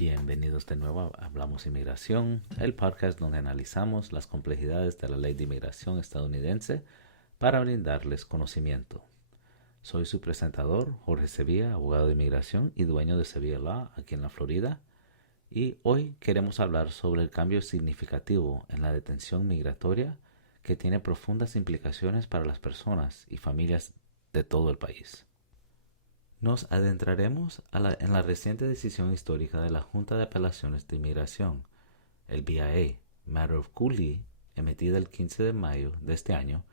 Bienvenidos de nuevo a Hablamos Inmigración, el podcast donde analizamos las complejidades de la ley de inmigración estadounidense para brindarles conocimiento. Soy su presentador, Jorge Sevilla, abogado de inmigración y dueño de Sevilla Law aquí en la Florida, y hoy queremos hablar sobre el cambio significativo en la detención migratoria que tiene profundas implicaciones para las personas y familias de todo el país. Nos adentraremos en la reciente decisión histórica de la Junta de Apelaciones de Inmigración, el BIA, Matter of Cooley, emitida el 15 de mayo de este año.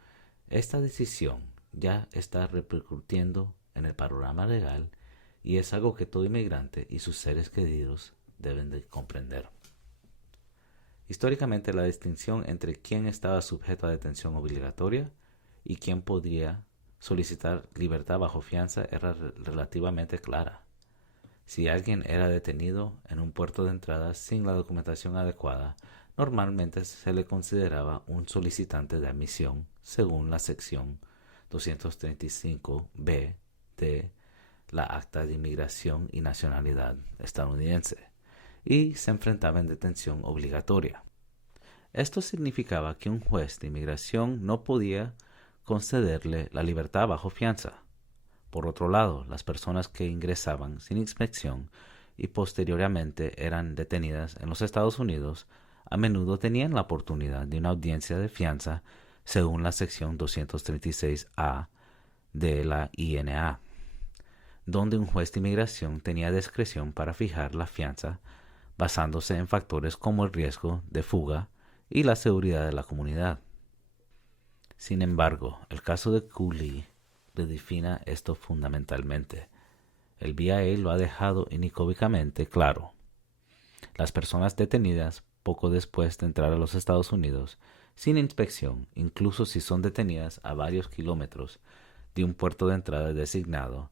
Esta decisión ya está repercutiendo en el panorama legal y es algo que todo inmigrante y sus seres queridos deben de comprender. Históricamente, la distinción entre quién estaba sujeto a detención obligatoria y quién podría solicitar libertad bajo fianza era relativamente clara. Si alguien era detenido en un puerto de entrada sin la documentación adecuada, normalmente se le consideraba un solicitante de admisión según la sección 235B de la Acta de Inmigración y Nacionalidad estadounidense y se enfrentaba en detención obligatoria. Esto significaba que un juez de inmigración no podía concederle la libertad bajo fianza. Por otro lado, las personas que ingresaban sin inspección y posteriormente eran detenidas en los Estados Unidos a menudo tenían la oportunidad de una audiencia de fianza según la sección 236A de la INA, donde un juez de inmigración tenía discreción para fijar la fianza basándose en factores como el riesgo de fuga y la seguridad de la comunidad. Sin embargo, el caso de Cooley redefine esto fundamentalmente. El BIA lo ha dejado inequívocamente claro. Las personas detenidas poco después de entrar a los Estados Unidos sin inspección, incluso si son detenidas a varios kilómetros de un puerto de entrada designado,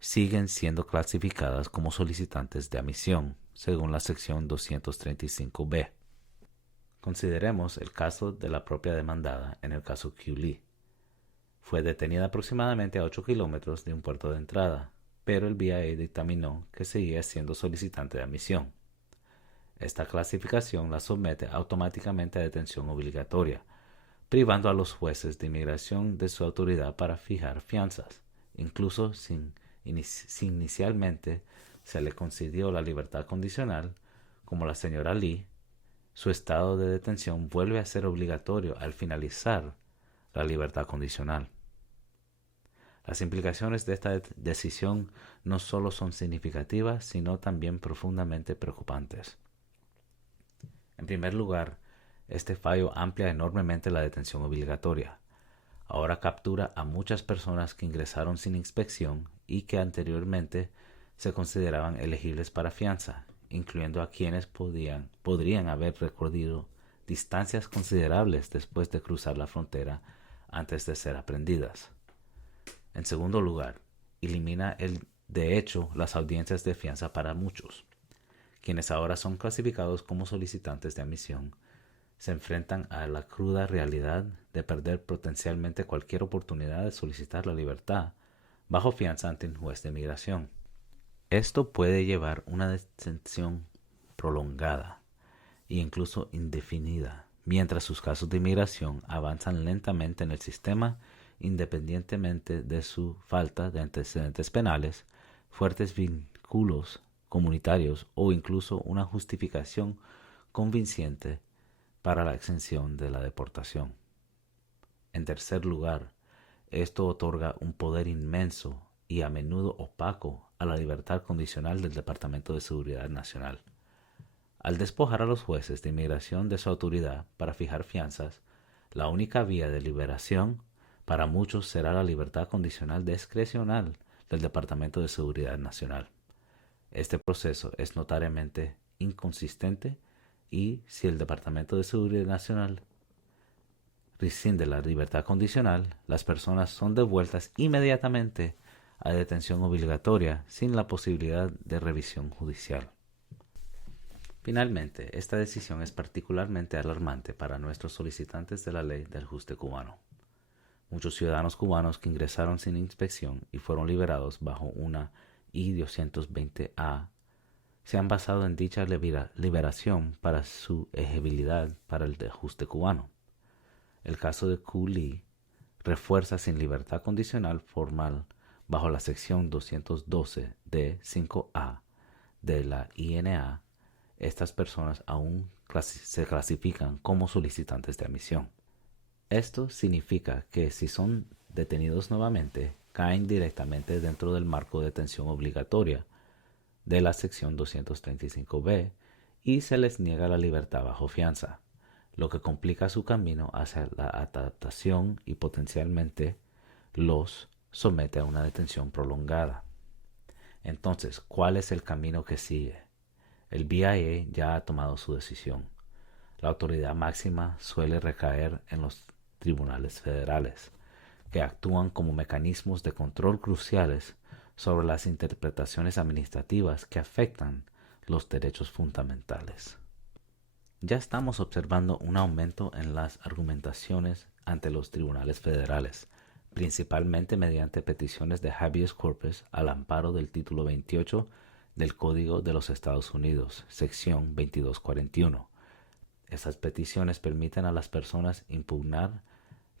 siguen siendo clasificadas como solicitantes de admisión, según la sección 235B. Consideremos el caso de la propia demandada en el caso Cooley. Fue detenida aproximadamente a 8 kilómetros de un puerto de entrada, pero el BIA dictaminó que seguía siendo solicitante de admisión. Esta clasificación la somete automáticamente a detención obligatoria, privando a los jueces de inmigración de su autoridad para fijar fianzas, incluso si inicialmente se le concedió la libertad condicional, como la señora Lee. Su estado de detención vuelve a ser obligatorio al finalizar la libertad condicional. Las implicaciones de esta decisión no solo son significativas, sino también profundamente preocupantes. En primer lugar, este fallo amplía enormemente la detención obligatoria. Ahora captura a muchas personas que ingresaron sin inspección y que anteriormente se consideraban elegibles para fianza, incluyendo a quienes podrían haber recorrido distancias considerables después de cruzar la frontera antes de ser aprehendidas. En segundo lugar, elimina de hecho las audiencias de fianza para muchos, quienes ahora son clasificados como solicitantes de admisión. Se enfrentan a la cruda realidad de perder potencialmente cualquier oportunidad de solicitar la libertad bajo fianza ante un juez de inmigración. Esto puede llevar una detención prolongada e incluso indefinida, mientras sus casos de inmigración avanzan lentamente en el sistema independientemente de su falta de antecedentes penales, fuertes vínculos comunitarios o incluso una justificación convincente para la exención de la deportación. En tercer lugar, esto otorga un poder inmenso y a menudo opaco a la libertad condicional del Departamento de Seguridad Nacional. Al despojar a los jueces de inmigración de su autoridad para fijar fianzas, la única vía de liberación para muchos será la libertad condicional discrecional del Departamento de Seguridad Nacional. Este proceso es notoriamente inconsistente y si el Departamento de Seguridad Nacional rescinde la libertad condicional, las personas son devueltas inmediatamente a detención obligatoria sin la posibilidad de revisión judicial. Finalmente, esta decisión es particularmente alarmante para nuestros solicitantes de la ley del ajuste cubano. Muchos ciudadanos cubanos que ingresaron sin inspección y fueron liberados bajo una I-220A se han basado en dicha liberación para su elegibilidad para el ajuste cubano. El caso de Cu Lee refuerza sin libertad condicional formal bajo la sección 212 D5A de la INA. Estas personas aún se clasifican como solicitantes de admisión. Esto significa que si son detenidos nuevamente, caen directamente dentro del marco de detención obligatoria de la sección 235B y se les niega la libertad bajo fianza, lo que complica su camino hacia la adaptación y potencialmente los somete a una detención prolongada. Entonces, ¿cuál es el camino que sigue? El BIA ya ha tomado su decisión. La autoridad máxima suele recaer en los tribunales federales, que actúan como mecanismos de control cruciales sobre las interpretaciones administrativas que afectan los derechos fundamentales. Ya estamos observando un aumento en las argumentaciones ante los tribunales federales, principalmente mediante peticiones de habeas corpus al amparo del título 28 del Código de los Estados Unidos, sección 2241. Esas peticiones permiten a las personas impugnar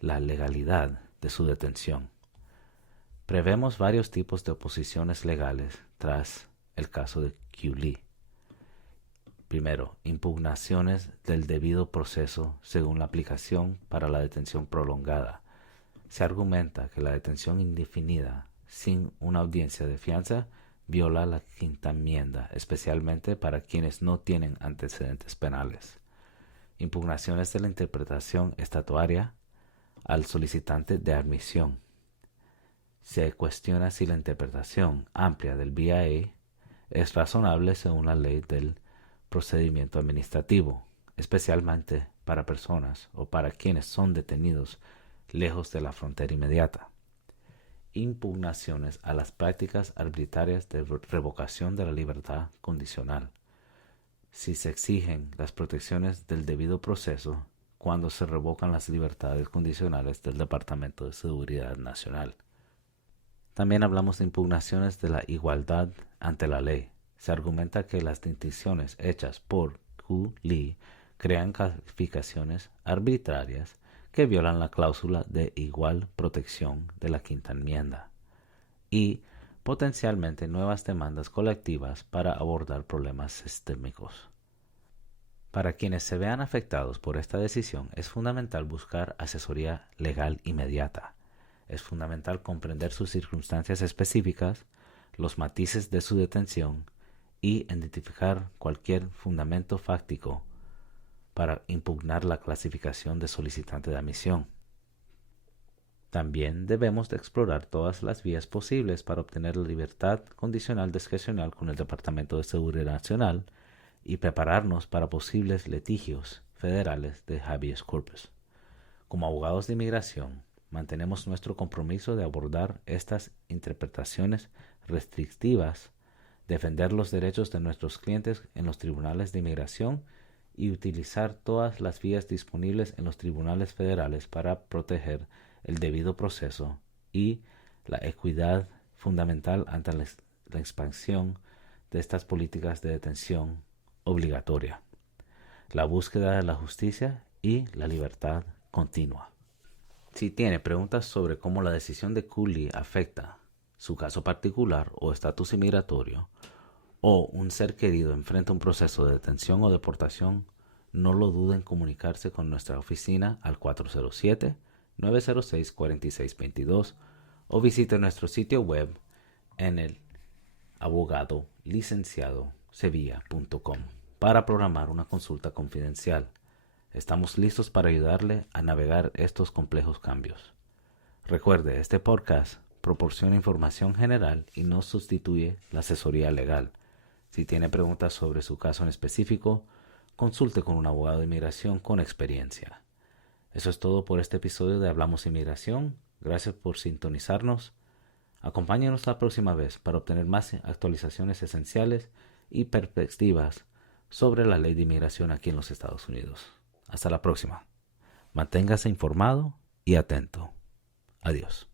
la legalidad de su detención. Prevemos varios tipos de oposiciones legales tras el caso de Cu Lee. Primero, impugnaciones del debido proceso según la aplicación para la detención prolongada. Se argumenta que la detención indefinida sin una audiencia de fianza viola la Quinta Enmienda, especialmente para quienes no tienen antecedentes penales. Impugnaciones de la interpretación estatutaria al solicitante de admisión. Se cuestiona si la interpretación amplia del BIA es razonable según la ley del procedimiento administrativo, especialmente para personas o para quienes son detenidos lejos de la frontera inmediata. Impugnaciones a las prácticas arbitrarias de revocación de la libertad condicional. Si se exigen las protecciones del debido proceso cuando se revocan las libertades condicionales del Departamento de Seguridad Nacional. También hablamos de impugnaciones de la igualdad ante la ley. Se argumenta que las distinciones hechas por Cu Lee crean calificaciones arbitrarias que violan la cláusula de igual protección de la Quinta Enmienda y potencialmente nuevas demandas colectivas para abordar problemas sistémicos. Para quienes se vean afectados por esta decisión, es fundamental buscar asesoría legal inmediata. Es fundamental comprender sus circunstancias específicas, los matices de su detención y identificar cualquier fundamento fáctico para impugnar la clasificación de solicitante de admisión. También debemos de explorar todas las vías posibles para obtener la libertad condicional discrecional con el Departamento de Seguridad Nacional y prepararnos para posibles litigios federales de habeas corpus. Como abogados de inmigración, mantenemos nuestro compromiso de abordar estas interpretaciones restrictivas, defender los derechos de nuestros clientes en los tribunales de inmigración y utilizar todas las vías disponibles en los tribunales federales para proteger el debido proceso y la equidad fundamental ante la expansión de estas políticas de detención obligatoria, la búsqueda de la justicia y la libertad continua. Si tiene preguntas sobre cómo la decisión de Cu Lee afecta su caso particular o estatus inmigratorio, o un ser querido enfrenta un proceso de detención o deportación, no lo duden en comunicarse con nuestra oficina al 407-906-4622 o visite nuestro sitio web en el abogadolicenciadosevilla.com para programar una consulta confidencial. Estamos listos para ayudarle a navegar estos complejos cambios. Recuerde, este podcast proporciona información general y no sustituye la asesoría legal. Si tiene preguntas sobre su caso en específico, consulte con un abogado de inmigración con experiencia. Eso es todo por este episodio de Hablamos Inmigración. Gracias por sintonizarnos. Acompáñenos la próxima vez para obtener más actualizaciones esenciales y perspectivas sobre la ley de inmigración aquí en los Estados Unidos. Hasta la próxima. Manténgase informado y atento. Adiós.